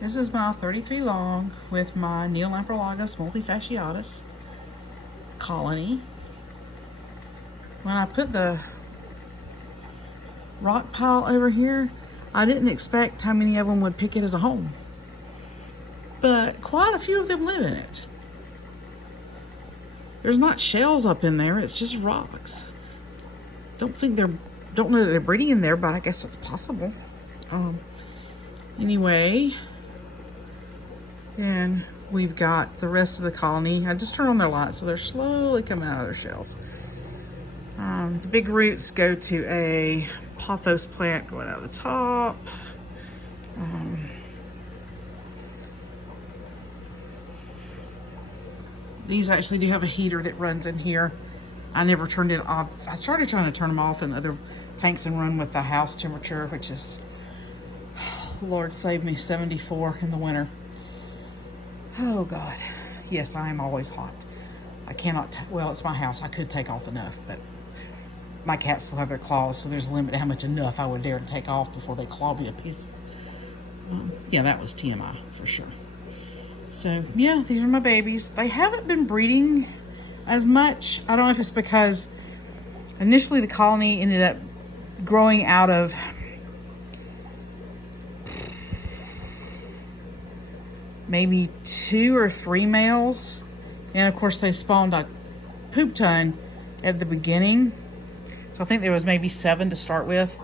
This is my 33 long with my Neolamprologus Multifasciatis colony. When I put the rock pile over here, I didn't expect how many of them would pick it as a home. But quite a few of them live in it. There's not shells up in there, it's just rocks. Don't know that they're breeding in there, but I guess it's possible. Anyway, and we've got the rest of the colony. I just turned on their light, so they're slowly coming out of their shells. The big roots go to a pothos plant going out the top. These actually do have a heater that runs in here. I never turned it off. I started trying to turn them off in the other tanks and run with the house temperature, which is, Lord save me, 74 in the winter. Oh God. Yes, I am always hot. I cannot, well, it's my house. I could take off enough, but my cats still have their claws, so there's a limit to how much enough I would dare to take off before they claw me to pieces. Yeah, that was TMI for sure. So yeah, these are my babies. They haven't been breeding as much. I don't know if it's because initially the colony ended up growing out of maybe 2 or 3 males, and of course they spawned a poop ton at the beginning, so I think there was maybe 7 to start with.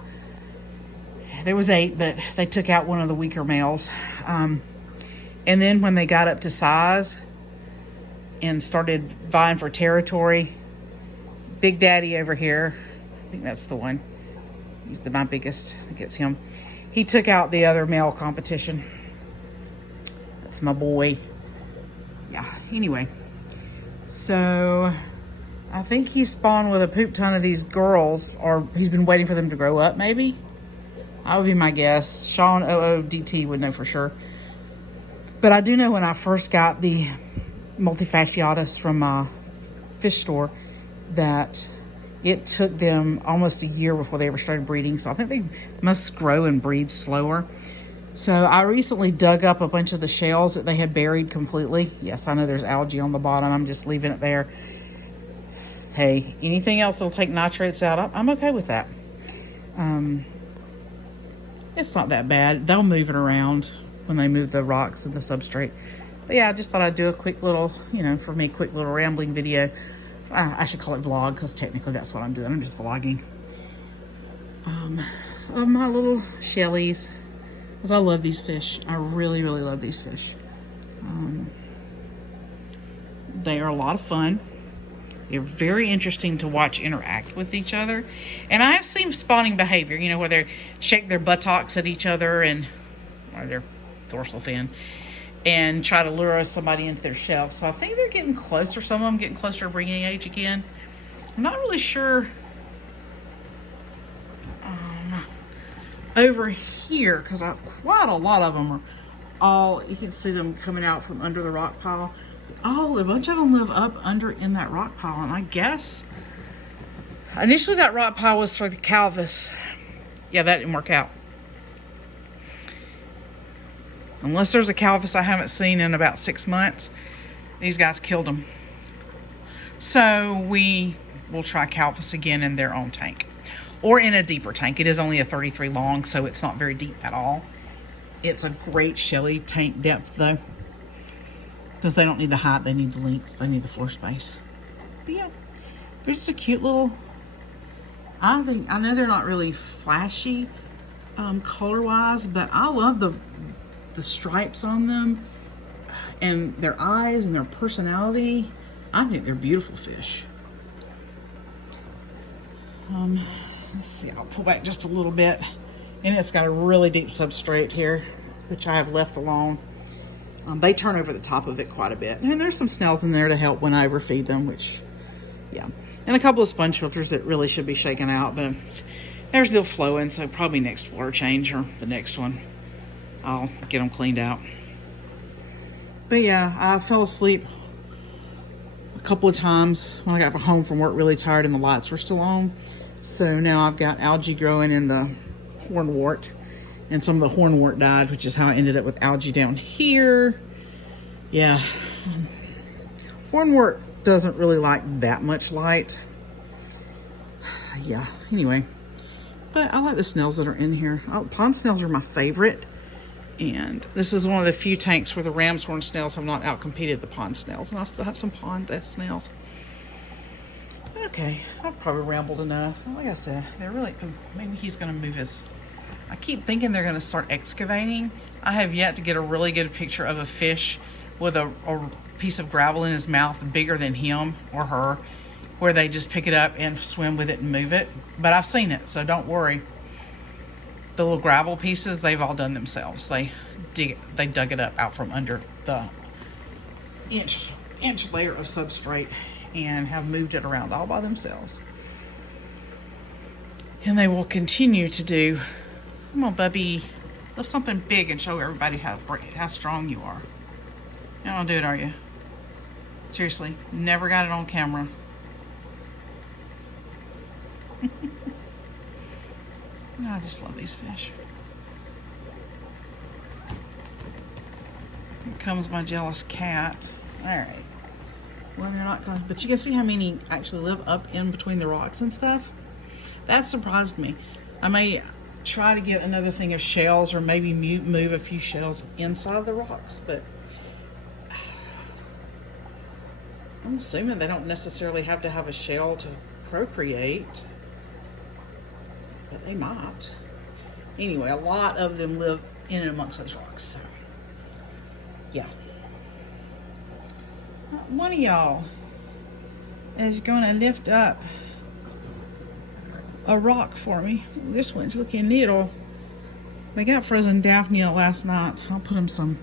There was 8, but they took out one of the weaker males, and then when they got up to size and started vying for territory, Big Daddy over here, I think that's the one, he's my biggest, I think it's him, he took out the other male competition. That's my boy. Yeah, anyway. So, I think he spawned with a poop ton of these girls, or he's been waiting for them to grow up, maybe? That would be my guess. Sean OODT would know for sure. But I do know when I first got the Multifasciatis from my fish store that it took them almost a year before they ever started breeding. So I think they must grow and breed slower. So I recently dug up a bunch of the shells that they had buried completely. Yes, I know there's algae on the bottom. I'm just leaving it there. Hey, anything else that'll take nitrates out, I'm okay with that. It's not that bad. They'll move it around when they move the rocks and the substrate. But yeah, I just thought I'd do a quick little, for me, quick little rambling video. I should call it vlog, because technically that's what I'm doing. I'm just vlogging. Of my little shellies. Because I love these fish. I really, really love these fish. They are a lot of fun. They're very interesting to watch interact with each other. And I have seen spawning behavior, where they shake their buttocks at each other or their dorsal fin and try to lure somebody into their shell. So I think they're getting closer. Some of them getting closer to breeding age again. I'm not really sure over here, because quite a lot of them are you can see them coming out from under the rock pile. A bunch of them live up under in that rock pile, and I guess initially that rock pile was for the Calvus. Yeah, that didn't work out. Unless there's a Calvus I haven't seen in about 6 months, these guys killed them. So we will try Calvus again in their own tank. Or in a deeper tank. It is only a 33 long, so it's not very deep at all. It's a great shelly tank depth, though. Because they don't need the height, they need the length, they need the floor space. But yeah, they're just a cute little... I know they're not really flashy color-wise, but I love the stripes on them and their eyes and their personality. I think they're beautiful fish. Let's see, I'll pull back just a little bit. And it's got a really deep substrate here, which I have left alone. They turn over the top of it quite a bit. And there's some snails in there to help when I overfeed them, which, yeah. And a couple of sponge filters that really should be shaken out, but they're still flowing, so probably next water change or the next one, I'll get them cleaned out. But yeah, I fell asleep a couple of times when I got home from work really tired and the lights were still on. So now I've got algae growing in the hornwort And some of the hornwort died, which is how I ended up with algae down here. Yeah. Hornwort doesn't really like that much light. Yeah, anyway. But I like the snails that are in here. Pond snails are my favorite. And this is one of the few tanks where the ram's horn snails have not outcompeted the pond snails. And I still have some pond snails. Okay, I've probably rambled enough. Like I said, they're really, maybe he's going to move his, I keep thinking they're going to start excavating. I have yet to get a really good picture of a fish with a piece of gravel in his mouth bigger than him or her, where they just pick it up and swim with it and move it. But I've seen it, so don't worry. The little gravel pieces, they've all done themselves. They dug it up out from under the inch layer of substrate and have moved it around all by themselves. And they will continue to do. Come on, Bubby. Lift something big and show everybody how strong you are. You don't do it, are you? Seriously, never got it on camera. I just love these fish. Here comes my jealous cat. All right. Well, they're not going, but you can see how many actually live up in between the rocks and stuff. That surprised me. I may try to get another thing of shells, or maybe move a few shells inside the rocks, but I'm assuming they don't necessarily have to have a shell to procreate, but they might. Anyway, a lot of them live in and amongst those rocks, so yeah. One of y'all is gonna lift up a rock for me. This one's looking little. They got frozen Daphne last night. I'll put them some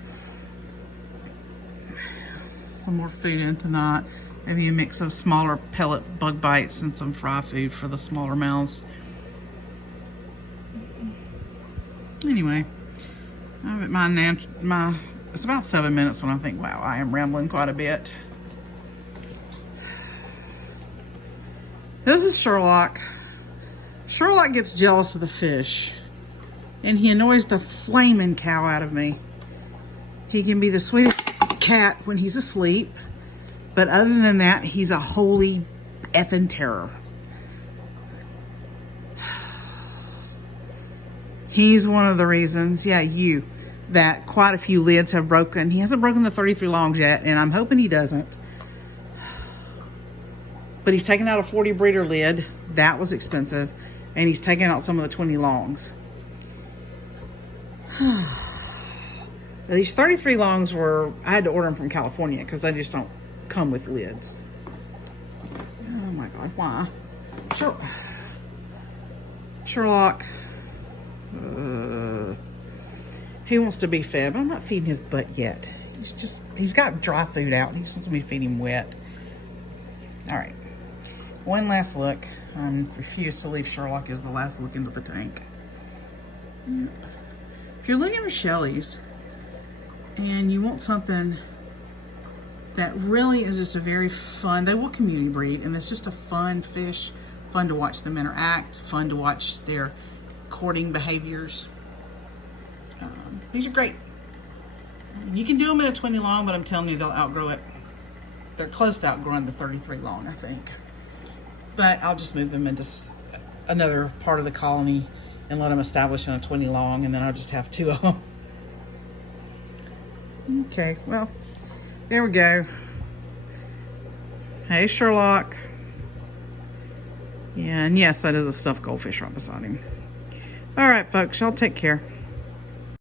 more food in tonight. Maybe a mix of smaller pellet bug bites and some fry food for the smaller mouths. Anyway, I'm at my it's about 7 minutes when I think, wow, I am rambling quite a bit. This is Sherlock. Sherlock gets jealous of the fish, and he annoys the flaming cow out of me. He can be the sweetest cat when he's asleep, but other than that, he's a holy effing terror. He's one of the reasons, that quite a few lids have broken. He hasn't broken the 33 longs yet, and I'm hoping he doesn't. But he's taken out a 40 breeder lid. That was expensive. And he's taken out some of the 20 longs. These 33 longs I had to order them from California because they just don't come with lids. Oh my God, why? Sherlock. He wants to be fed, but I'm not feeding his butt yet. He's got dry food out. He just wants me to feed him wet. All right. One last look. I refuse to leave Sherlock as the last look into the tank. If you're looking for Shelleys and you want something that really is just a very fun, they will community breed, and it's just a fun fish, fun to watch them interact, fun to watch their courting behaviors. These are great. You can do them in a 20 long, but I'm telling you, they'll outgrow it. They're close to outgrowing the 33 long, I think. But I'll just move them into another part of the colony and let them establish in a 20 long, and then I'll just have 2 of them. Okay, well, there we go. Hey, Sherlock. Yeah, and yes, that is a stuffed goldfish right beside him. All right, folks, y'all take care.